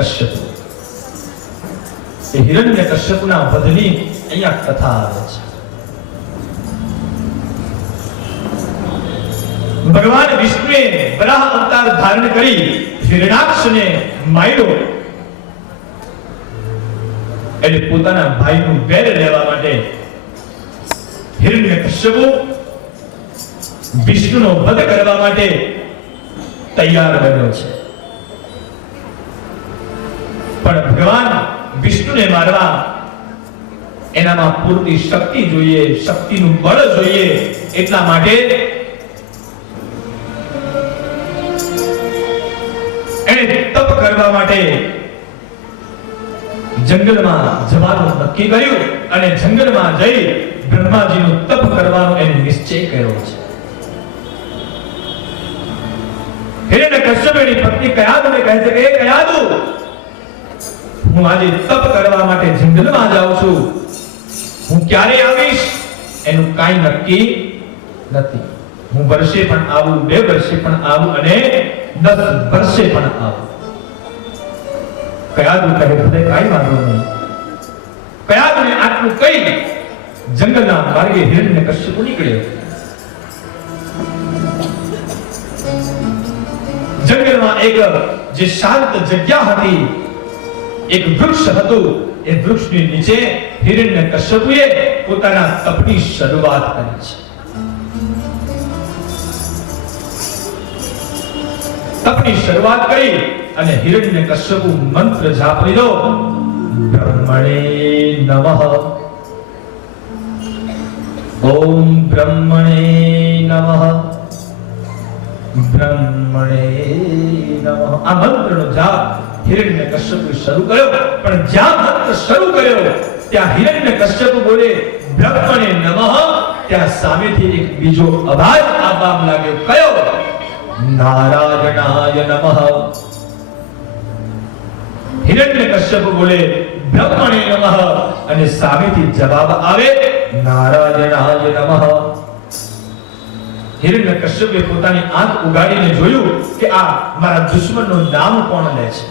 હિરણ્યકશ્યપ. એ હિરણ્યકશ્યપના વધની અહીંયા કથા આવે છે. ભગવાન વિષ્ણુએ વરાહ અવતાર ધારણ કરી હિરણાક્ષને માર્યો એટલે પોતાના ભાઈનું વેર લેવા માટે હિરણ્યકશ્યપુ વિષ્ણુનો વધ કરવા માટે તૈયાર બન્યો છે. પણ ભગવાન વિષ્ણુને મારવા એનામાં પૂરતી શક્તિ જોઈએ, શક્તિનું બળ જોઈએ. એટલા માટે એને તપ કરવા માટે જંગલમાં જવાનું નક્કી કર્યું અને જંગલમાં જઈ બ્રહ્માજીનું તપ કરવાનો એને નિશ્ચય કર્યો છે. હિરણ્યકશ્યપની પત્ની કયાદુને કહે છે કે કયાદુ, હું આજે તપ કરવા માટે જંગલમાં જાઉં છું. હું ક્યારે આવીશ એનું કાંઈ નક્કી નથી. હું વર્ષે પણ આવું, 2 વર્ષે પણ આવું અને 10 વર્ષે પણ આવું. કયાદુ કહે ભલે કાંઈ વાંધો નહીં. કયાદુને આટલું કહી જંગલના માર્ગે હિરણ્યકશ્યપુ નીકળ્યો. જંગલમાં એક જે શાંત જગ્યા હતી, એક વૃક્ષ હતું. એ વૃક્ષની નીચે હિરણ્યકશ્યપુએ પોતાના તપની શરૂઆત કરી છે. તપની શરૂઆત કરી અને હિરણ્યકશ્યપુ મંત્ર જાપ લીધો. બ્રહ્મણે નમઃ, ઓમ બ્રહ્મણે નમઃ, બ્રહ્મણે નમઃ. આ મંત્રનો જાપ હિરણ્યકશ્યપુ શરૂ કર્યો. પણ જ્યાં મંત્ર શરૂ કર્યો ત્યાં હિરણ્યકશ્યપુ બોલે બ્રહ્મણે નમઃ, ત્યાં સામેથી એક બીજો અવાજ આવવા લાગ્યો. કયો? નારાયણાય નમઃ. હિરણ્યકશ્યપુ બોલે બ્રહ્મણે નમઃ અને સામેથી જવાબ આવે નારાયણાય નમઃ. હિરણ્યકશ્યપે પોતાની આંખ ઉગાડીને જોયું કે આ મારા દુશ્મનનું નામ કોણ લે છે.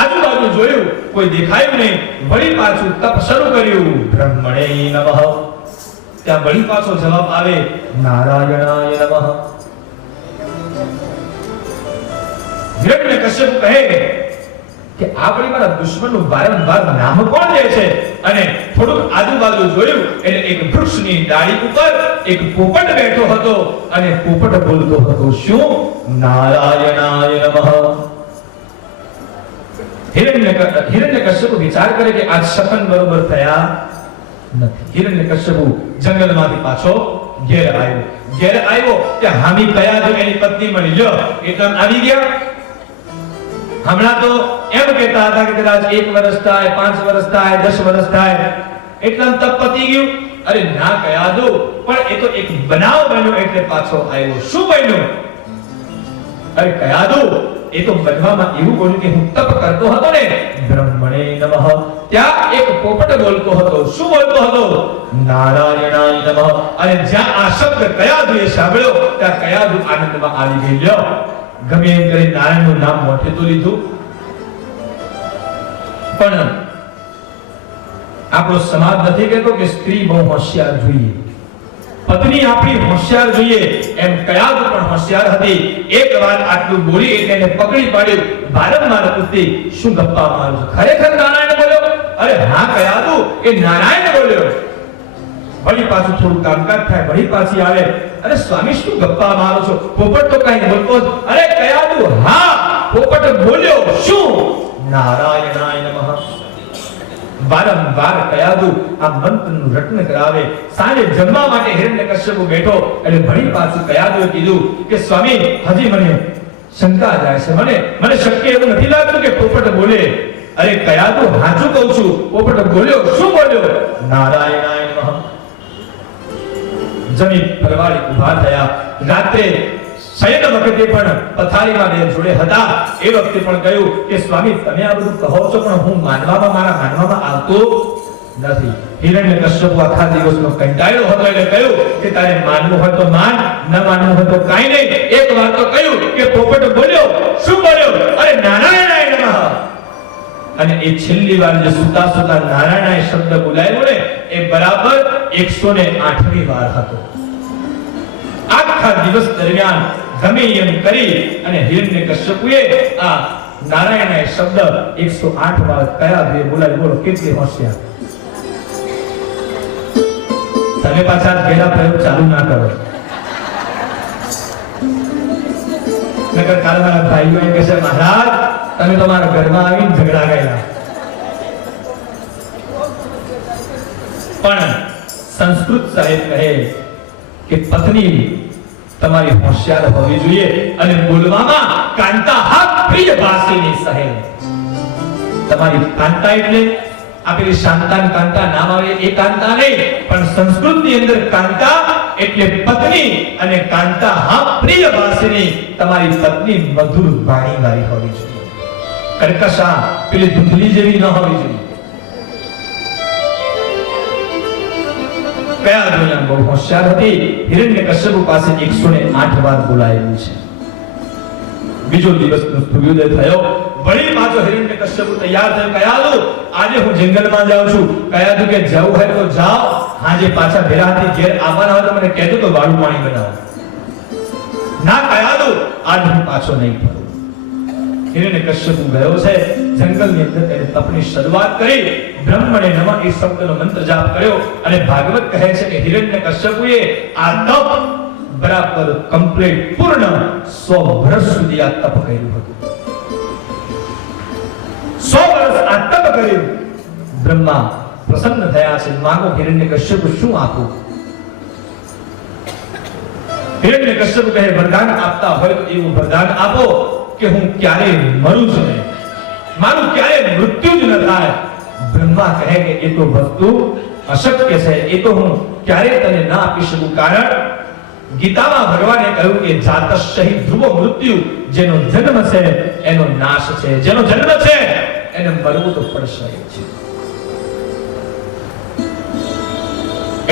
આજુબાજુ જોયું, કોઈ દેખાયું નહીં. વળી પાછું તપ શરૂ કર્યું. બ્રહ્મણે નમઃ. ત્યાં વળી પાછો જવાબ આવે નારાયણાય નમઃ. હિરણ્યકશ્યપુ કહે કે આપણે મારા દુશ્મનનું વારંવાર નામ કોણ લે છે? અને થોડુંક આજુબાજુ જોયું એટલે એક વૃક્ષની ડાળી ઉપર એક પોપટ બેઠો હતો અને પોપટ બોલતો હતો. શું? નારાયણાય નમઃ. હિરણ્યકશ્યપુ વિચાર કરે કે આ શકન બરોબર થયા નથી. હિરણ્યકશ્યપુ જંગલમાંથી પાછો ઘેર આવ્યો. ત્યાં હામી કયાદુ એની પત્ની મળી. લ્યો એકદમ આવી ગયા. હમણાં તો એમ કહેતા હતા કે કદાચ 1 વર્ષ થાય, 5 વર્ષ થાય, 10 વર્ષ થાય એટલા તપ પતી ગયું. અરે ના કયાદુ, પણ એ તો એક બનાવ બન્યો એટલે પાછો આવ્યો. શું બન્યું? અરે કયાદુ, એ તો બનવામાં એવું બોલ્યું કે હું તપ કરતો હતો ને બ્રહ્મણે નમઃ, ત્યાં એક પોપટ બોલતો હતો. શું બોલતો હતો? નારાયણાય નમઃ. અને જ્યાં આ શબ્દ કયાદુએ સાંભળ્યો ત્યાં કયાદુ આનંદમાં આવી ગઈ. ગમે એમ કરી નારાયણનું નામ મોઢે તો લીધું, પણ આપણો સમાજ નથી કહેતો કે સ્ત્રી બહુ હોશિયાર જોઈએ, પત્ની આપણી હોશિયાર જોઈએ. એમ કયાદુ પણ હોશિયાર હતી. એક વાર આટલું બોલી એટલે એને પકડી પાડ્યું. વારંવાર પૂછતી શું ગપ્પા મારો છો? ખરેખર નારાયણ બોલ્યો? અરે હા કયાદુ, એ નારાયણ બોલ્યો. વળી પાછું થોડું કામકાજ થાય, વળી પાછી આવે. અરે સ્વામી શું ગપ્પા મારો છો? પોપટ તો કઈ બોલતો જ. અરે કયાદુ, હા પોપટ બોલ્યો. શું? નારાયણાય નમઃ. વારંવાર કયાદુ આ મંત્રનું રટન કરાવે. સાંજે જમવા માટે હિરણ્યકશ્યપુ બેઠો એટલે વળી પાછું કયાદુએ કીધું કે સ્વામી હજી મને શંકા જાય છે. મને શક્ય એવું નથી લાગતું કે પોપટ બોલે. અરે કયાદુ, હાચું કહું છું, પોપટ બોલ્યો. શું બોલ્યો? નારાયણાય નમઃ. જમી પરવાળી ઉભા થયા. રાત્રે શયન વખતે પણ પથારીમાં બે જોડે હતા. એ વખતે પણ કહ્યું કે સ્વામી તમે આ બધું કહો છો પણ હું માનવામાં આવતો નથી. હિરણ્યકશ્યપુ આખા દિવસનો કંટાળ્યો હતો એટલે કહ્યું કે તારે માનવું હોય તો માન, ન માનવું હોય તો કાઈ નહીં. એક વાર તો કહ્યું કે પોપટ બોલ્યો. શું બોલ્યો? અરે નારાયણાય નમઃ. અને એ છેલ્લી વાર જે સુતા સુતા નારાયણાય શબ્દ બોલાયો ને એ બરાબર 108મી વાર હતો. આખા દિવસ દરમિયાન ગમે એમ કરી અને હિરણ્યકશ્યપુએ આ નારાયણાય શબ્દ 108 વાર કયા દે બોલાય. બોલો કેટલી હોશિયાર. તમે પાછા ઘેરા પ્રયોગ ચાલુ ના કરો. નકર કાલ મારા ભાઈઓ એમ કહેશે મહારાજ તમે તો મારા ઘરમાં આવીને ઝઘડા ગયેલા. પણ સંસ્કૃત સાહેબ કહે કે પત્ની તમારી હોશિયાર હોવી જોઈએ અને બોલવામાં કાંતા હા પ્રિય ભાષીની સહે. તમારી કાંતા એટલે આપેલી શાંતાન કાંતા નામ આવે એ કાંતા નહીં, પણ સંસ્કૃતની અંદર કાંતા એટલે પત્ની અને કાંતા હા પ્રિય ભાષીની. તમારી પત્ની મધુર વાણી વાળી હોવી જોઈએ, કર્કશા પેલી ધૂંધલી જેવી ન હોવી જોઈએ. કયા દુનિયા બહુ હોશિયાર હતી. હિરણ્યકશ્યપુ પાસે 108 વાર બોલાયેલું છે. બીજો દિવસનો સૂર્યોદય થયો. વળી પાછો હિરણ્યકશ્યપુ તૈયાર થયો. કયાદુ આજે હું જંગલમાં જાઉં છું. કયાદુ કે જવું હોય તો જાઓ, આજે પાછા ભેરાથી ઘેર આવવાના હોય તો મને કહેજો તો વાળું પાણી બનાવો. ના કયાદુ આજ હું પાછો નહીં ફરું. હિરણ્યકશ્યપુ ગયો છે જંગલની અંદર. તેને તપની શરૂઆત કરી. બ્રહ્મણે નમઃ એ શબ્દનો મંત્ર જાપ કર્યો અને ભાગવત કહે છે કે હિરણ્યકશ્યપુએ આ તપ બરાબર કમ્પ્લીટ પૂર્ણ 100 વર્ષ સુધી આ તપ કર્યું હતું. 100 વર્ષ આ તપ કર્યું. બ્રહ્મા પ્રસન્ન થયા છે. માંગો હિરણ્યકશ્યપુ શું આપું? હિરણ્યકશ્યપુ કહે વરદાન આપતા હોય તો એવું વરદાન આપો કે હું ક્યારે મરું જ નહીં, મારું ક્યારે મૃત્યુ જ ન થાય. બ્રહ્મા કહે કે એ તો વસ્તુ અશક્ય છે, એ તો હું ક્યારે તને ના આપી શકું. કારણ ગીતામાં ભગવાને કહ્યું કે જાતશ્ચૈ ધ્રુવો મૃત્યુ. જેનો જન્મ છે એનો નાશ છે, જેનો જન્મ છે એને મરવું તો પડશે છે.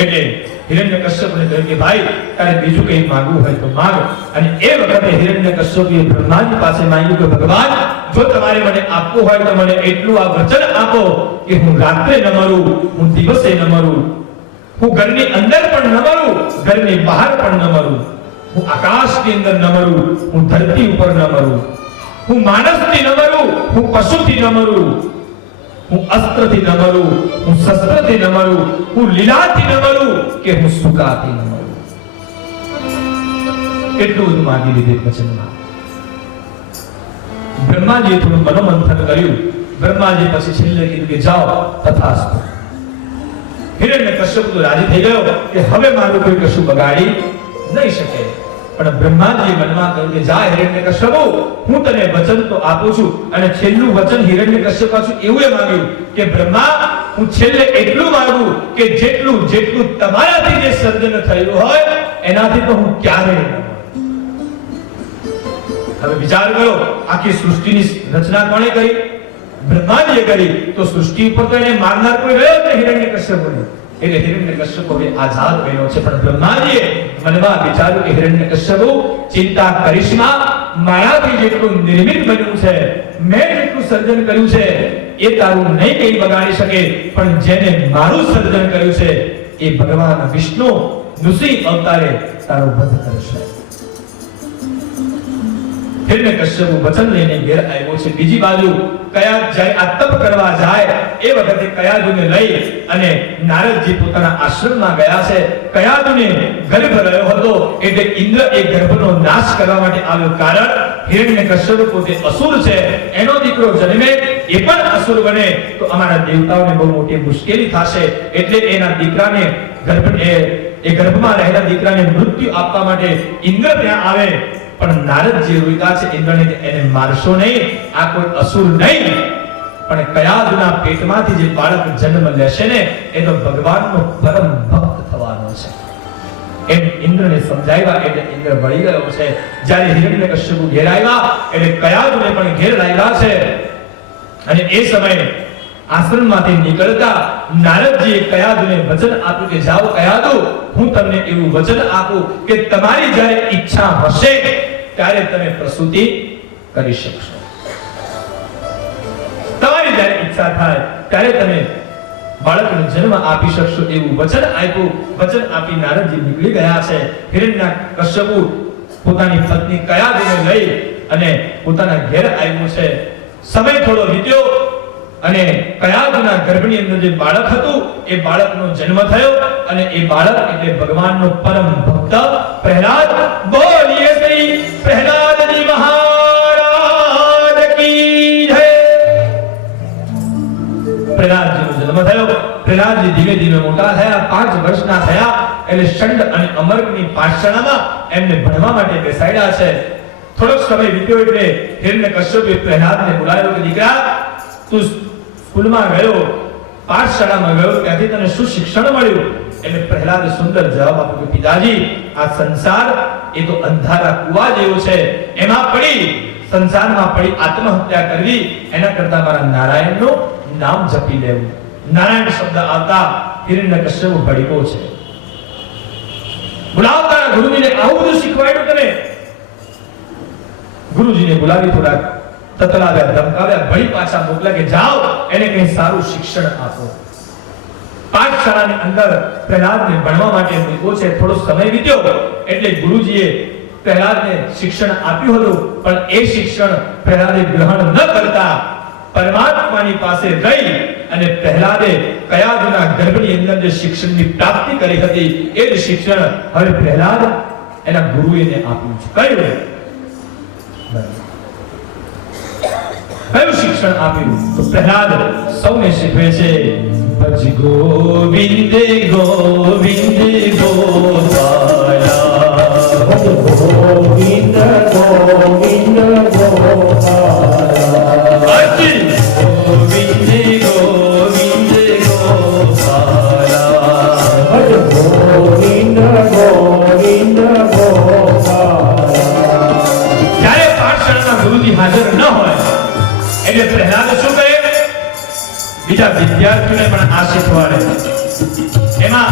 એટલે હિરણ્યકશ્યપુને કહ્યું કે ભાઈ તારે બીજું કંઈ માંગવું હોય તો માંગ. અને એ વખતે હિરણ્યકશ્યપુએ બ્રહ્માજી પાસે માંગ્યું કે ભગવાન જો તમારે મને આપવું હોય તો મને એટલું આ વચન આપો કે હું રાત્રે ન મરું, હું દિવસે ન મરું, હું ઘરની અંદર પણ ન મરું, ઘરની બહાર પણ ન મરું, હું આકાશની અંદર ન મરું, હું ધરતી ઉપર ન મરું, હું માણસથી ન મરું, હું પશુથી ન મરું, હું અસ્ત્રથી ન મરું, હું શસ્ત્રથી ન મરું, હું લીલાથી ન મરું કે હું સુકાથી ન મરું. એટલું બધું માંગી લીધું વચનમાં. બ્રહ્માજીએ થોડું મનોમંથન કર્યું. બ્રહ્માજી પછી છેલ્લે કીધું કે જાઓ તથાસ્તુ. હિરણ્યકશ્યપુ રાજી થઈ ગયો કે હવે મારું કોઈ કશું બગાડી નહીં શકે. પણ બ્રહ્માજીએ મનમાં કહ્યું કે જા હિરણ્યકશ્યપુ હું તને વચન તો આપું છું. અને છેલ્લું વચન હિરણ્યકશ્યપ પાછું એવું માંગ્યું કે બ્રહ્મા હું છેલ્લે એટલું માંગુ કે જેટલું તમારાથી જે સર્જન થયું હોય એનાથી તો હું ક્યારેય ન મરું. હવે વિચાર કરો આખી સૃષ્ટિની રચના કોણે કરી? બ્રહ્માજીએ કરી. તો સૃષ્ટિ ઉપર તો એને મારનાર કોઈ રહ્યો જ નહીં હિરણ્યકશ્યપુને. એટલે હિરણ્યકશ્યપુ હવે આઝાદ બન્યો છે. પણ બ્રહ્માજીએ મનમાં વિચાર્યું કે હિરણ્યકશ્યપુ ચિંતા કરીશ માં, મારાથી જેટલું નિર્મિત બન્યું છે, મેં જેટલું સર્જન કર્યું છે એ તારું નહીં કઈ બગાડી શકે. પણ જેને મારું સર્જન કર્યું છે એ ભગવાન વિષ્ણુ નૃસિંહ અવતારે તારો વધ કરશે. હિરણ્યકશ્યપુ વચન લઈને ઘેર આવ્યો છે. બીજી બાજુ કયા જાય આ તપ કરવા જાય એ વખતે કયાદુને લઈ અને નારદજી પોતાના આશ્રમમાં ગયા છે. કયાદુને ગર્ભ રહ્યો હતો એટલે ઇન્દ્ર એ ગર્ભનો નાશ કરવા માટે આવ્યો. કારણ હિરણ્યકશ્યપુ પોતે અસુર છે, એનો દીકરો જન્મે એ પણ અસુર બને તો અમારા દેવતાઓને બહુ મોટી મુશ્કેલી થશે. એટલે એના દીકરાને ગર્ભમાં રહેલા દીકરાને મૃત્યુ આપવા માટે ઇન્દ્ર ત્યાં આવે. પણ નારદજી રોક્યા છે ઇન્દ્રને કે એને મારશો નહીં, આ કોઈ અસુર નહીં, પણ કયાદુના પેટમાંથી જે બાળક જન્મ લેશે ને એ તો ભગવાનનો પરમ ભક્ત થવાનો છે. એમ ઇન્દ્રને સમજાવ્યા એટલે ઇન્દ્ર વળી ગયો છે. જ્યારે હિરણ્યકશ્યપુ ઘેર આવ્યા એટલે કયાદુને પણ ઘેર લાવ્યા છે. અને એ સમયે આશ્રમમાંથી નીકળતા નારદજીએ કયાદુને વચન આપ્યું કે જાઓ કયાદુ, હું તમને એવું વચન આપું કે તમારી જ્યારે ઈચ્છા હશે ત્યારે તમે પ્રસૂતિ કરી શકશો. તમારી જ્યારે ઈચ્છા થાય ત્યારે તમે બાળકને જન્મ આપી શકશો એવું વચન આપ્યું. વચન આપી નારદજી નીકળી ગયા છે. હિરણ્યકશ્યપુ પોતાની પત્ની કયાદુને લઈ અને પોતાના ઘેર આવ્યો છે. સમય થોડો વીત્યો અને કયાદુના ગર્ભની અંદર જે બાળક હતું એ બાળકનો જન્મ થયો અને એ બાળક એટલે ભગવાનનો પરમ ભક્ત પ્રહલાદ. બોલીએ શ્રી પ્રહલાદજી મહારાજ કી જય. પ્રહલાદજીનો જન્મ થયો. પ્રહલાદજી ધીમે ધીમે મોટા થયા. 5 વર્ષના થયા એટલે શંડ અને અમર્કની પાઠશાળામાં એમને ભણવા માટે બેસાડ્યા છે. થોડોક સમય વીત્યો એટલે હિરણ્યકશ્યપે પ્રહલાદને બોલાવ્યો કે દીકરા, તું સ્કૂલમાં ગયો, પાઠશાળામાં ગયો, ત્યાંથી તને શું શિક્ષણ મળ્યું? એટલે પ્રહલાદે સુંદર જવાબ આપ્યો કે પિતાજી, આ સંસાર એ તો અંધારા કુવા જેવો છે. એમાં પડી સંસારમાં પડી આત્મહત્યા કરવી એના કરતા મારા નારાયણનું નામ જપી લેવું. નારાયણ શબ્દ આવતા હિરણ્યકશ્યપ ભડકો છે. બોલાવતા ગુરુજીને આવું બધું શીખવાડ્યું તને? ગુરુજીને બોલાવી થોડા તતલાવ્યા, ધમકાવ્યા, ભળી પાછા મોકલ્યા કે જાઓ એને કંઈ સારું શિક્ષણ આપો. પાઠશાળાની અંદર પ્રહલાદને ભણવા માટે મૂક્યો છે. થોડો સમય વીત્યો એટલે ગુરુજીએ પ્રહલાદને શિક્ષણ આપ્યું હતું, પણ એ શિક્ષણ પ્રહલાદે ગ્રહણ ન કરતા પરમાત્માની પાસે રહી અને પ્રહલાદે કયાદુના ગર્ભની અંદર જે શિક્ષણની પ્રાપ્તિ કરી હતી એ જ શિક્ષણ હવે પ્રહલાદ એના ગુરુએ આપ્યું છે. કયું શિક્ષણ આપ્યું? તો પ્રહલાદ સૌને શીખવે છે ભજ ગોવિંદ ગોવિંદ ગોપાલા, ભજ ગોવિંદ ગોવિંદ ગોપાલા, ભજ ગોવિંદ ગોવિંદ ગોપાલા, ભજ ગોવિંદ ગોવિંદ ગોપાલા. જ્યારે પાઠશાળાના ગુરુજી હાજર ન હોય એટલે પ્રહલાદ શું કરે? બીજા વિદ્યાર્થીઓને પણ આ શીખવાડે. એમાં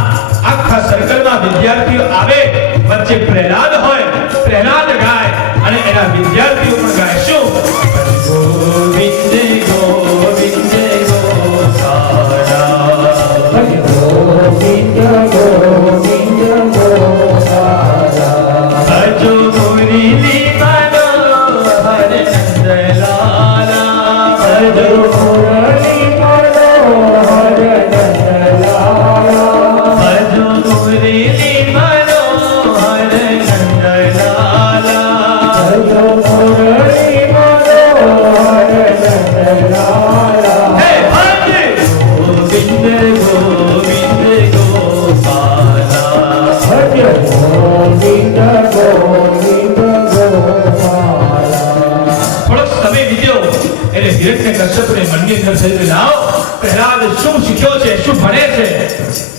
આખા સર્કલમાં વિદ્યાર્થીઓ આવે, વચ્ચે પ્રહલાદ હોય, પ્રહલાદ ગાય અને એના વિદ્યાર્થીઓ પણ ગાય. શું? ગોવિંદ ગોવિંદ ગોપાલા, ગોવિંદ ગોવિંદ ગોપાલા, ભજો મુરલી મનોહર નંદલાલા, ભજો મુરલી મનોહર નંદલાલા, ભજો મુરલી મનોહર નંદલાલા, ભજો મુરલી મનોહર નંદલાલા. હે ભજ ગોવિંદ ગોવિંદ ગોપાલા, ભજ ગોવિંદ ગોવિંદ ગોપાલા. થોડો સમય વીત્યો એટલે હિરણ્યકશ્યપને મનની અંદર થયું કે લાવ પ્રહલાદ શું શીખ્યો છે, શું ભણે છે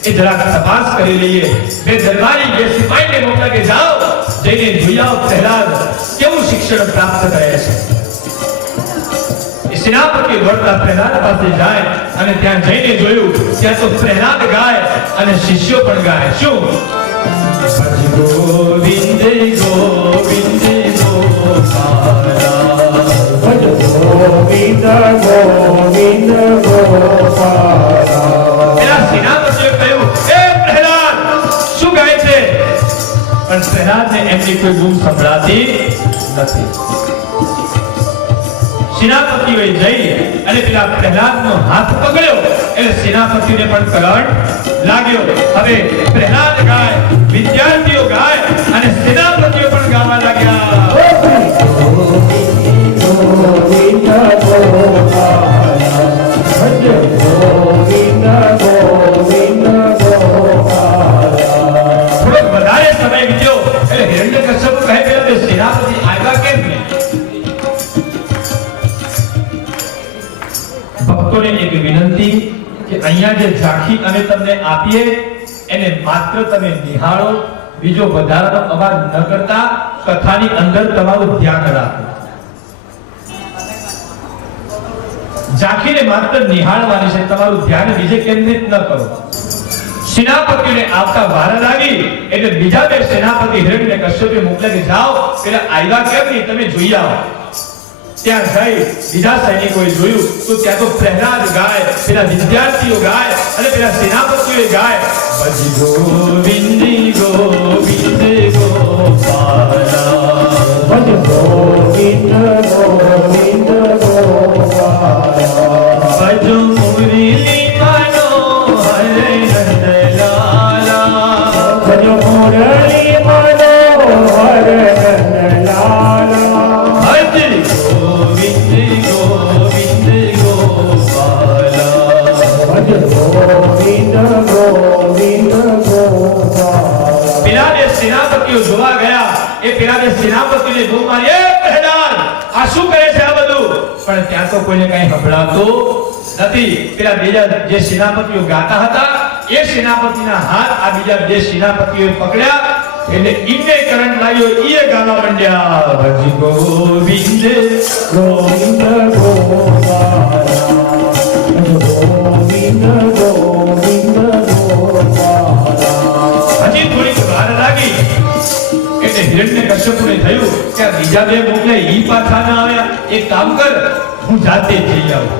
એ જરાક તપાસ કરી લઈએ. બે દરબારી બે સિપાહીને મોકલ્યા કે જાઓ જઈને જોઈ આવો પ્રહલાદ કેવું શિક્ષણ પ્રાપ્ત કરે છે. એ સેનાપતિ વળતા પ્રહલાદ પાસે જાય અને ત્યાં જઈને જોયું ત્યાં તો પ્રહલાદ ગાય અને શિષ્યો પણ ગાય. શું? ભજ ગોવિંદ ગોવિંદ ગોપાલા, ભજ ગોવિંદ ગોવિંદ ગોપાલા. એના સેનાપતિએ કહ્યું, એ પ્રહલાદ શું ગાય છે? પણ પ્રહલાદને એમની કોઈ બૂમ સંભળાતી નથી. સેનાપતિએ જઈ અને પેલા પ્રહલાદનો હાથ પકડ્યો એટલે સેનાપતિને પણ કરંટ લાગ્યો. હવે પ્રહલાદ ગાય, વિદ્યાર્થીઓ ગાય અને સેનાપતિઓ પણ ગાવા લાગ્યા. ગોવિંદ ગોપાલા, ભજ ગોવિંદ ગોવિંદ ગોપાલા. થોડો વધારે સમય વીત્યો એટલે હિરણ્યકશ્યપ કહે કે સેનાપતિ આવ્યા કેમ નહીં? ભક્તોને એક વિનંતી કે અહીંયા જે ઝાંખી અમે તમને આપીએ એને માત્ર તમે નિહાળો, બીજો વધારાનો અવાજ ન કરતા કથાની અંદર તમારું ધ્યાન રાખો. ઝાંખીને માત્ર નિહાળવાની છે, તમારું ધ્યાન બીજે કેન્દ્રિત ન કરો. સેનાપતિને આવતા વાર લાગી એટલે બીજા બે સેનાપતિ હિરણ્યકશ્યપે મોકલે કે જાઓ પેલા આવ્યા કેમ નહીં તમે જોઈ આવો. ત્યાં જઈ બીજા સૈનિકોએ જોયું તો ત્યાં તો પ્રહલાદ ગાય, પેલા વિદ્યાર્થીઓ ગાય અને પેલા સેનાપતિઓ ગાય, ભજ ગોવિંદ ગોવિંદ ગોપાલા, ભજ ગોવિંદ ગોવિંદ ગોપાલા, ભજ મુરલી મનોહર નંદલાલા, ભજ મુરલી મનોહર નંદલાલા, ભજ ગોવિંદ ગોવિંદ ગોપાલા, ભજ ગોવિંદ ગોવિંદ ગોપાલા. પેલા જે સેનાપતિઓ જોવા ગયા એ પેલા જે સેનાપતિને બૂમ મારી, એ પ્રહલાદ આ શું કરે છે આ બધું? પણ ત્યાં તો કોઈને કઈ સંભળાતું નથી. પેલા બીજા જે સેનાપતિઓ ગાતા હતા એ સેનાપતિના હાથ આ બીજા બે સેનાપતિઓએ પકડ્યા એટલે ઇન્ને કરંટ લાગ્યો, ઈએ ગાવા માંડ્યા, ભજ ગોવિંદ ગોવિંદ ગોપાલા, ભજ ગોવિંદ ગોવિંદ ગોપાલા. હજી થોડીક વાર લાગી એટલે હિરણ્યકશ્યપુને થયું કે આ બીજા બે મોકલે ઈ પાછા ન આવ્યા, એક કામ કર હું જાતે જઈ આવું.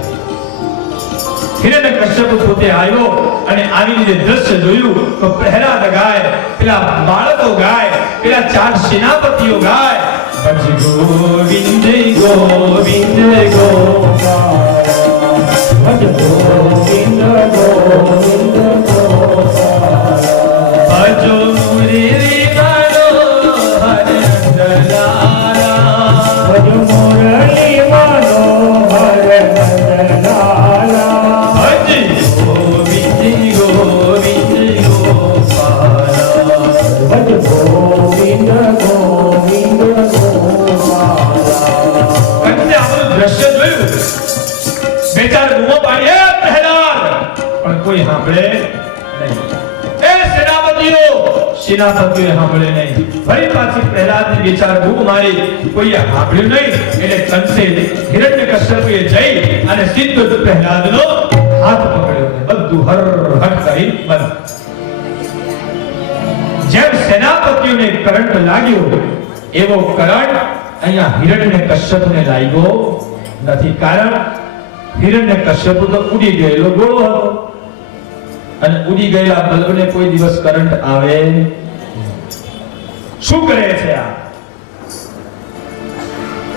હિરણ્યકશ્યપુ પોતે આવ્યો અને આવીને જે દ્રશ્ય જોયું તો પ્રહલાદ ગાય, પેલા બાળકો ગાય, પેલા ચાર સેનાપતિઓ ગાય, ભજ ગોવિંદ ગોવિંદ ગોપાલા, ભજ ગોવિંદ ગોવિંદ ગોપાલા, ભજ મુરલી મનોહર નંદલાલા, ભજ મુરલી મનોહર નંદલાલા, ભજ ગોવિંદ ગોવિંદ ગોપાલા, ભજ ગોવિંદ ગોવિંદ ગોપાલા. કંસે આપણું દ્રશ્ય જોયું, બે ચાર બૂમો પાડી, એ પ્રહલાદ, પણ કોઈ સાંભળે નહીં. એ સેનાપતિઓ સાંભળે નહીં. ફરી પાછી પ્રહલાદને બે ચાર બૂમ મારી, કોઈએ સાંભળ્યું નહીં એટલે કંસે હિરણ્યકશ્યપુએ જઈ અને સીધો પ્રહલાદનો હાથ પકડ્યો, બધું હરહટ કરી બંધ. જેમ સેનાપતિઓને કરંટ લાગ્યો એવો કરંટ અહીંયા હિરણ્યકશ્યપુને લાગ્યો નથી. કારણ હિરણ્યકશ્યપુ તો ઉડી ગયેલો ગોળો હતો અને ઉડી ગયેલા બલ્બને કોઈ દિવસ કરંટ આવે. શું કરે છે આ?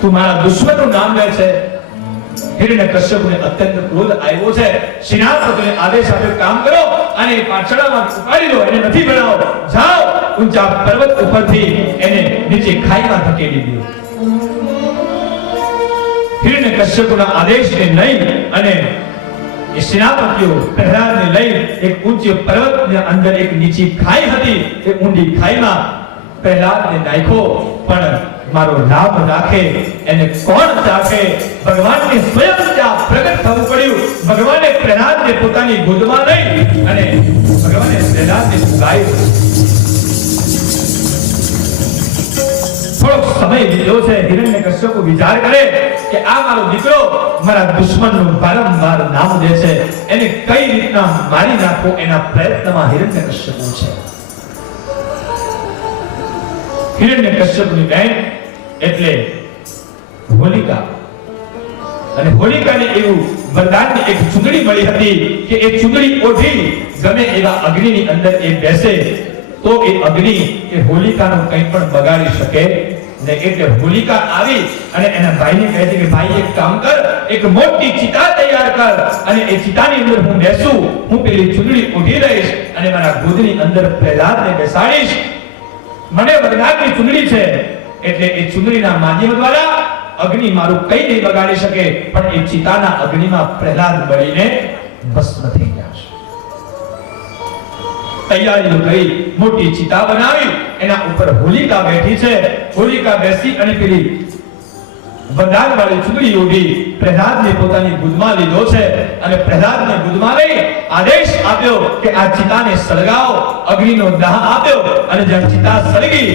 તું મારા દુશ્મનનું નામ લે છે. હિરણ્યકશ્યપુને અત્યંત ક્રોધ આવ્યો છે. સેનાપતિને આદેશ આપ્યો, કામ કરો અને પાછળમાં ઉપાડી લો, એને નથી બનાવો, જાઓ ઊંચા પર્વત ઉપરથી એને નીચે ખાઈમાં ધકેલી દો. હિરણ્યકશ્યપુના આદેશને લઈ અને એ સેનાપતિઓ પ્રહલાદને લઈ એક ઊંચી પર્વતની અંદર એક નીચી ખાઈ હતી, એ ઊંડી ખાઈમાં પ્રહલાદને નાખ્યો. પણ મારો લાભ રાખે એને કોણ ચાખે? ભગવાનને સ્વયં ત્યાં પ્રગટ થવું પડ્યું. ભગવાને પ્રહલાદને પોતાની ગોદમાં લઈ અને ભગવાને પ્રહલાદને ઉગાડ્યો. થોડોક સમય લીધો છે. હિરણ્યકશ્યપુ વિચાર કરે કે આ મારો દીકરો મારા દુશ્મનનું વારંવાર નામ લે છે, એને કઈ રીતના મારી નાખો એના પ્રયત્નમાં હિરણ્યકશ્યપુ છે. હિરણ્યકશ્યપુની બહેન એટલે હોલિકા, અને હોલિકાને એવું વરદાનની એક ચૂંદડી મળી હતી કે એ ચૂંદડી ઓઢી ગમે એવા અગ્નિની અંદર એ બેસે તો એ અગ્નિ એ હોલિકાનું કંઈ પણ બગાડી શકે ને. એટલે હોલિકા આવી અને એના ભાઈને કહે છે કે ભાઈ એક કામ કર, એક મોટી ચિતા તૈયાર કર અને એ ચિતાની અંદર હું બેસું, હું પેલી ચૂંદડી ઓઢી લઈશ અને મારા ગોદની અંદર પ્રહલાદને બેસાડીશ. મને વરદાનની ચૂંદડી છે એટલે એ ચૂંદડીના માધ્યમ દ્વારા અગ્નિ મારું કઈ નહીં બગાડી શકે, પણ એ ચિતાના અગ્નિમાં પ્રહલાદ બળીને ભસ્મ થઈ જશે. તૈયારીઓ કરી મોટી ચિતા બનાવી, એના ઉપર હોલિકા બેઠી છે. હોલિકા બેસી અને પેલી વરદાન વાળી ચૂંદડી ઓઢી પ્રહલાદને પોતાની ગોદમાં લીધો છે અને પ્રહલાદને ગોદમાં લઈ આદેશ આપ્યો કે આ ચિતાને સળગાવો. અગ્નિનો દાહ આપ્યો અને જ્યારે ચિતા સળગી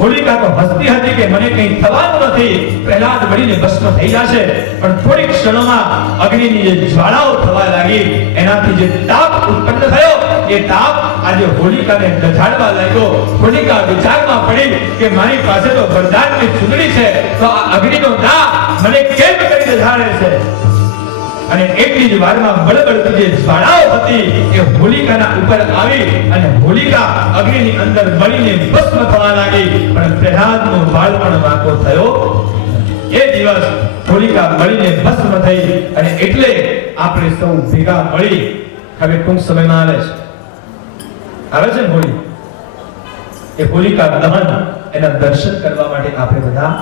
હોલિકા તો હસતી હતી કે મને કંઈ થવાનું નથી, પ્રહલાદ બળીને ભસ્મ થઈ જશે, પણ થોડી ક્ષણોમાં અગ્નિની જે જ્વાળાઓ થવા લાગી, એનાથી જે તાપ ઉત્પન્ન થયો, એ તાપ આજે હોલિકાને દઝાડવા લાગ્યો. હોલિકા વિચારમાં પડી કે મારી પાસે તો વરદાનની ચૂંટણી છે, તો આ અગ્નિનો તાપ મને કેમ કરી દઝાડે છે? અને એટલી જ વારમાં બળબળતી જે જ્વાળાઓ હતી એ હોલિકાના ઉપર આવી અને હોલિકા અગ્નિની અંદર બળીને ભસ્મ થવા લાગી, પણ પ્રહલાદનો વાળ પણ વાંકો થયો. એ દિવસ હોલિકા બળીને ભસ્મ થઈ. અને એટલે આપણે સૌ ભેગા મળી, હવે ટૂંક સમયમાં આવે છે હોળી, એ હોલિકા દહન એના દર્શન કરવા માટે આપણે બધા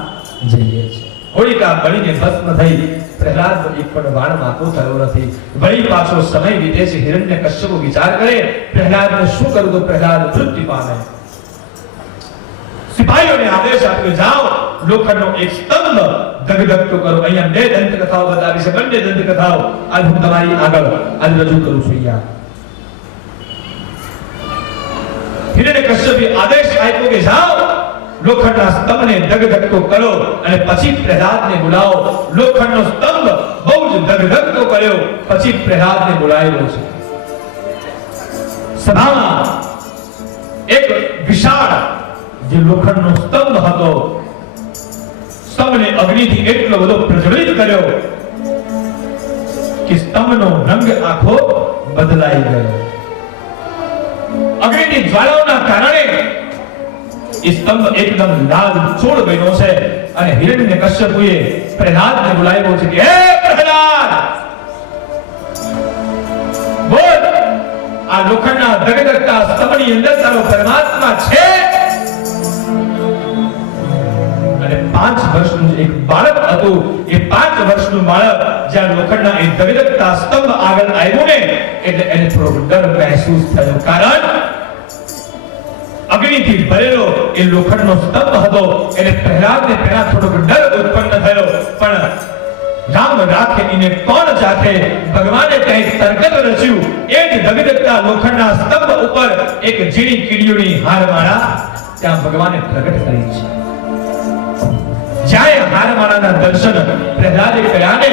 જઈએ છીએ. હોલિકા બળીને ભસ્મ થઈ, પ્રહલાદનો એક પણ વાળ વાંકો થયો નથી. વળી પાછો સમય વીતે છે. હિરણ્યકશ્યપ વિચાર કરે પ્રહલાદને શું કરું તો પ્રહલાદ મૃત્યુ પામે. સિપાહીઓને આદેશ આપ્યો, જાઓ લોખંડનો એક સ્તંભ ધગધગતો કરો. અહીંયા બે દંત કથાઓ બતાવી છે, બંને દંત કથાઓ આજ હું તમારી આગળ આજ રજૂ કરું છું. હિરણ્યકશ્યપે આદેશ આપ્યો કે જાઓ લોખંડના સ્તંભને ધગધગતો કરો અને પછી પ્રહલાદને બોલાવો. લોખંડનો સ્તંભ બહુ જ ધગધગતો કર્યો, પછી પ્રહલાદને બોલાવ્યો છે. સભામાં એક વિશાળ જે લોખંડનો સ્તંભ હતો, સ્તંભને અગ્નિથી એટલો બધો પ્રજ્વલિત કર્યો કે સ્તંભનો રંગ આખો બદલાઈ ગયો. અગ્નિની જ્વાળાઓના કારણે એ સ્તંભ એકદમ લાલ ચોળ બન્યો છે. અને હિરણ્યકશ્યપુએ પ્રહલાદને બોલાવ્યો છે કે હે પ્રહલાદ, બોલ આ લોખંડના ધગધગતા સ્તંભની અંદર તારો પરમાત્મા છે? અને 5 વર્ષનું એક બાળક હતું, એ 5 વર્ષનું બાળક જ્યાં લોખંડના એ ધગધગતા સ્તંભ આગળ આવ્યો ને, એટલે એને થોડો ડર મહેસૂસ થયો. કારણ અગ્નિથી ભરેલો એ લોખંડનો સ્તંભ હતો, એટલે પ્રહલાદને પહેલા થોડો ડર ઉત્પન્ન થયો. પણ રામ રાખે એને કોણ ચાખે, ભગવાને કંઈક તરકત રચ્યું. એ જ ધગધગતા લોખંડના સ્તંભ ઉપર એક ઝીણી કીડીઓની હારમાળા ત્યાં ભગવાને પ્રગટ કરી છે. જ્યારે હારમાળાના દર્શન પ્રહલાદે કર્યા ને,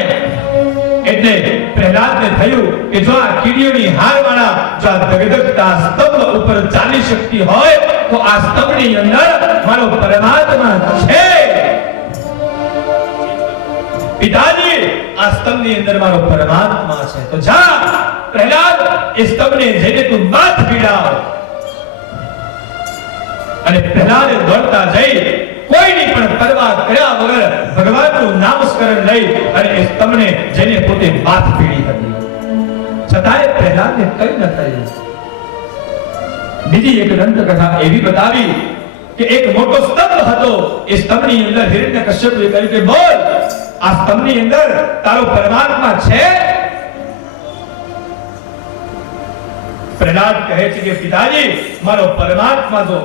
એટલે પ્રહલાદને થયું કે જો આ કીડીઓની હારમાળા જો આ ધગધગતા સ્તંભ ઉપર ચાલી શકતી હોય તો આ સ્તંભની અંદર મારો પરમાત્મા છે. પિતાજી, આ સ્તંભની અંદર મારો પરમાત્મા છે. તો જા પ્રહલાદ, એ સ્તંભને જઈને તું માથ પીડાવ. અને પ્રહલાદે દોડતા જઈ કોઈની પણ પરવા કર્યા વગર ભગવાનનું નામસ્મરણ લઈ અને એ સ્તંભને જઈને પોતે માથ પીડી હતી. છતાંય પ્રહલાદને કંઈ ન થયું. બીજી એક દંત કથા એવી બતાવી કે એક મોટો સ્તંભ હતો, એ સ્તંભની અંદર હિરણ્યકશ્યપે કહ્યું કે બોલ આ સ્તંભની અંદર તારો પરમાત્મા છે? પ્રહલાદ કહે છે કે પિતાજી, મારો પરમાત્મા તો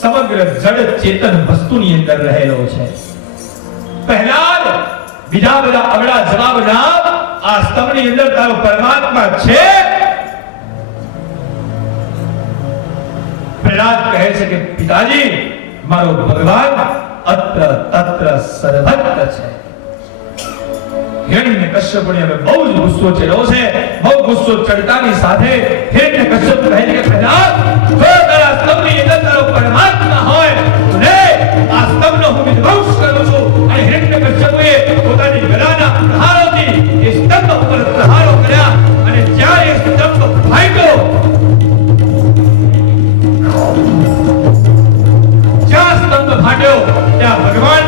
સમગ્ર જડ ચેતન વસ્તુની અંદર રહેલો છે. પ્રહલાદ, બીજા બધા અવળા જવાબ ના, આ સ્તંભની અંદર તારો પરમાત્મા છે? પ્રહલાદ કહે છે કે પિતાજી, મારો ભગવાન અત્ર તત્ર સર્વત્ર છે. હિરણ્યકશ્યપને હવે બહુ જ ગુસ્સો ચડ્યો છે. બહુ ગુસ્સો ચડતાની સાથે હિરણ્યકશ્યપ કહે છે કે પ્રહલાદ, જો તારા સ્તંભની અંદર તારો પરમાત્મા હોય તો લે આ સ્તંભનો હું વિધ્વંસ કરું છું. અને હિરણ્યકશ્યપે પોતાની ગદાના પ્રહારોથી એ સ્તંભ ઉપર પ્રહારો કર્યા. અને જ્યારે એ સ્તંભ ફાટ્યો, જ્યાં સ્તંભ ફાટ્યો ત્યાં ભગવાન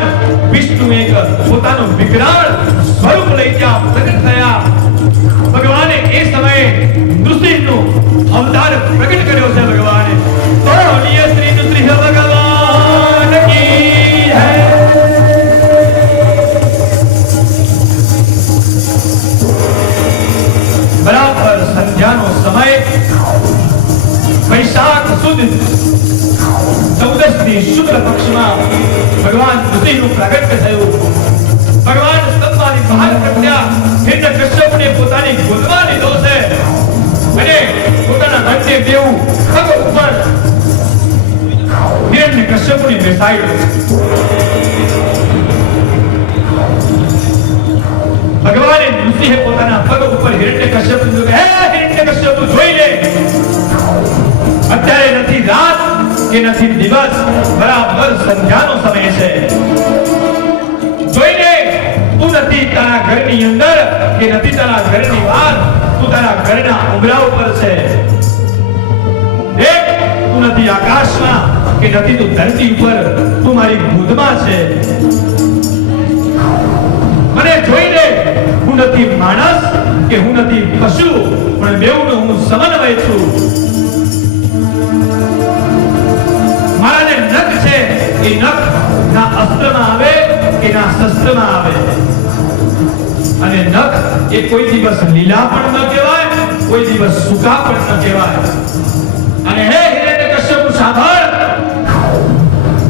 વિષ્ણુ એક પોતાનું વિકરાળ સ્વરૂપ લઈ ત્યાં પ્રગટ થયા. ભગવાને એ સમયે નૃસિંહનું અવતાર પ્રગટ કર્યો છે. ભગવાને તો બોલીએ શ્રી નૃસિંહ ભગવાન કી જય. બરાબર સંધ્યાનો સમય, વૈશાખ સુદ 14 શુક્લ પક્ષમાં ભગવાન નૃસિંહનું પ્રાગટ્ય થયું. ભગવાન સ્તંભમાંથી બહાર પ્રગટ્યા. હિરણ્યકશ્યપને પોતાની ગોદમાં લીધો છે અને પોતાના બંને દેવ ખગ ઉપર હિરણ્યકશ્યપને બેસાડી સાઈડ ભગવાને નૃસિંહે પોતાના પગ ઉપર હિરણ્યકશ્યપને જોયું કે હે હિરણ્યકશ્યપ તું જોઈ લે, અત્યારે નથી રાત કે નથી દિવસ, બરાબર સંધ્યાનો સમય છે. જોઈ લે, તું નથી તારા ઘરની અંદર કે નથી તારા ઘરની બહાર, તું તારા ઘરના ઉંબરા ઉપર છે. દેખ, તું નથી આકાશમાં કે નથી તું ધરતી ઉપર, તું મારી ગોદમાં છે. મને જોઈ લે, હું નથી માણસ કે હું નથી પશુ, પણ બેઉનો હું સમન્વય છું. મારા જે નખ છે એ નખ ના અસ્ત્રમાં આવે કે ના શસ્ત્રમાં આવે, અને નખ એ કોઈ દિવસ લીલા પણ ન કહેવાય, કોઈ દિવસ સૂકા પણ ન કહેવાય. અને હે હિરણ્યકશ્યપ સાંભળ,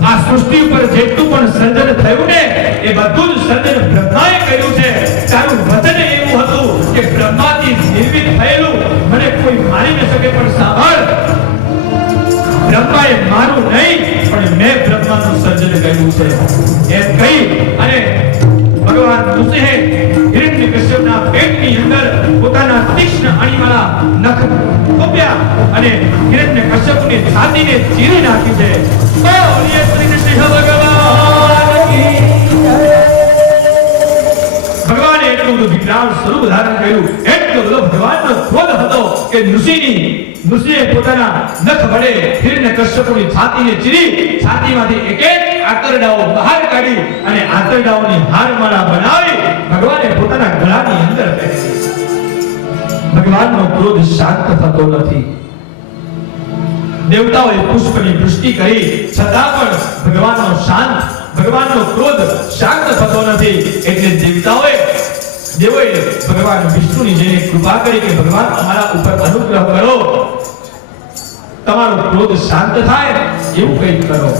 આ સૃષ્ટિ ઉપર જેટલું પણ સર્જન થયું ને એ બધું જ સર્જન બ્રહ્માએ કર્યું છે. તારું વચન એવું હતું કે બ્રહ્માથી નિર્મિત થયેલું મને કોઈ મારી ન શકે, પણ સાંભળ, બ્રહ્માએ મારું નહીં પણ મેં બ્રહ્માનું સર્જન કર્યું છે. એમ કહી અને ભગવાન નૃસિંહે હિરણ્યકશ્યપના પેટની અંદર પોતાના તીક્ષ્ણ અણીવાળા નખ કોપ્યા અને હિરણ્યકશ્યપની છાતીને ચીરી નાખી છે. બોલીએ શ્રી નૃસિંહ ભગવાન કી જય. ભગવાને એટલું બધું વિકરાળ સ્વરૂપ ધારણ કર્યું, એટલો બધો ભગવાનનો ક્રોધ હતો કે નૃસિંહે પોતાના નખ વડે હિરણ્યકશ્યપની છાતીને ચીરી, છાતીમાંથી એક એક આંતરડાઓ બહાર કાઢી અને આંતરડાઓની હારમાળા બનાવી ભગવાને પોતાના ગળાની અંદર પહેરી. ભગવાનનો ક્રોધ શાંત થતો નથી. દેવતાઓએ પુષ્પની વૃષ્ટિ કરી છતાં પણ ભગવાનનો ક્રોધ શાંત થતો નથી. એટલે દેવોએ ભગવાન વિષ્ણુની જેને કૃપા કરી કે ભગવાન અમારા ઉપર અનુગ્રહ કરો, તમારો ક્રોધ શાંત થાય એવું કંઈક કરો.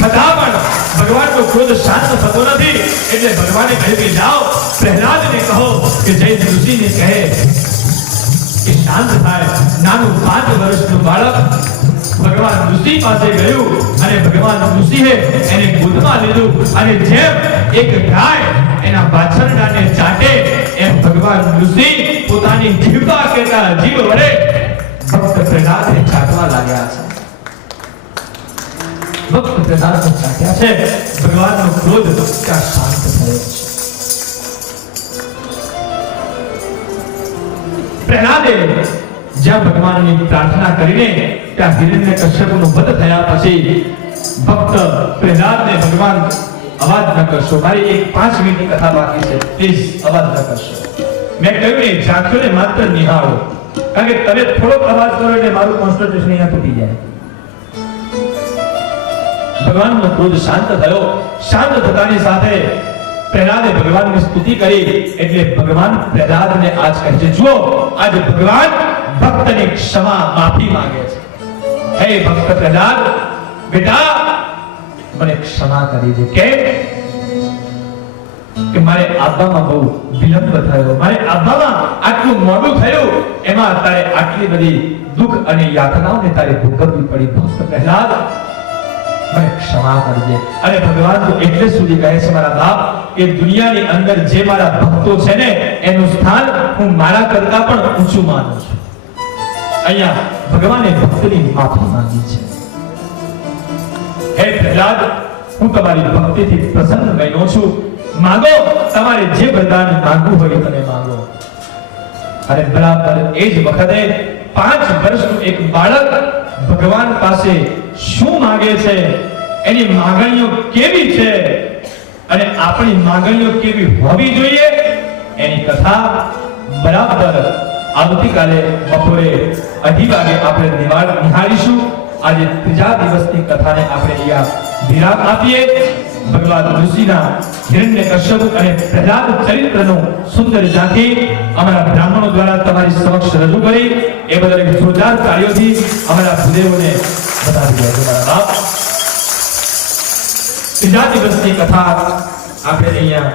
છતાં પણ ભગવાનનો ક્રોધ શાંત થતો નથી. એટલે ભગવાને કહ્યું કે જાઓ પ્રહલાદને કહો કે જય ઋષિને કહે કે શાંત થાય. નાનું 5 વર્ષનું બાળક ભગવાન ઋષિ પાસે ગયું અને ભગવાન ઋષિએ એને ગોદમાં લીધું અને જેમ એક ગાય એના વાછરડાને ચાટે એમ ભગવાન ઋષિ પોતાની જીભા કેતા જીભ વડે ભક્ત પ્રહલાદને ચાટવા લાગ્યા છે. ભક્ત પ્રહલાદને ચાટ્યા છે. ભગવાનનો ક્રોધ ત્યાં શાંત થયો છે. પ્રહલાદે જ્યાં ભગવાનની પ્રાર્થના કરીને ત્યાં હિરણ્યકશ્યપનો વધ થયા પછી ભક્ત પ્રહલાદને ભગવાન અવાજ ન કરશો, મારી એક 5 મિનિટની કથા બાકી છે, પ્લીઝ અવાજ ન કરશો. મેં કહ્યું ને ઝાંખીઓને માત્ર નિહાળો, કારણ કે તમે થોડોક અવાજ કરો એટલે મારું કોન્સન્ટ્રેશન અહીંયા તૂટી જાય. ભગવાનનો ક્રોધ શાંત થયો. શાંત થતાની સાથે પ્રહલાદે ભગવાનની સ્તુતિ કરી. એટલે ભગવાન પ્રહલાદને આજ કહે છે, જુઓ આજ ભગવાન ભક્તની માફી માંગે છે. હે ભક્ત પ્રહલાદ, બેટા મને ક્ષમા કરી દે. કે મારે આવવામાં બહુ વિલંબ થયો, મારે આવવામાં આટલું મોડું થયું, એમાં તારે આટલી બધી દુઃખ અને યાતનાઓને તારે ભોગવવી પડી. ભક્ત પ્રહલાદ મને ક્ષમા કરજે. અને ભગવાન તો એટલે સુધી કહે છે મારા બાપ કે દુનિયાની અંદર જે મારા ભક્તો છે ને એનું સ્થાન હું મારા કરતા પણ ઊંચું માનું છું. અહીંયા ભગવાને ભક્તની માફી માંગી છે. હે પ્રહલાદ, હું તમારી ભક્તિથી પ્રસન્ન બન્યો છું. માંગો, તમારે જે વરદાન માંગવું હોય તમે માંગો. અને બરાબર એ જ વખતે 5 વર્ષનું એક બાળક ભગવાન પાસે શું માંગે છે, એની માંગણીઓ કેવી છે અને આપણી માંગણીઓ કેવી હોવી જોઈએ એની કથા બરાબર આવતીકાલે બપોરે 2:30 વાગે આપણે નિહાળીશું. આજે 3જા દિવસની કથાને આપણે અહીંયા વિરામ આપીએ. ભગવાન ઋષિના હિરણ્યકશ્યપ અને પ્રહલાદ ચરિત્રનું સુંદર ઝાંખી અમારા બ્રાહ્મણો દ્વારા તમારી સમક્ષ રજૂ કરી એ બદલ જોરદાર તાળીઓથી અમારા ભૂદેવોને વધાવી દો. મારા બાપ, 3જા દિવસની કથા આપણે અહીંયા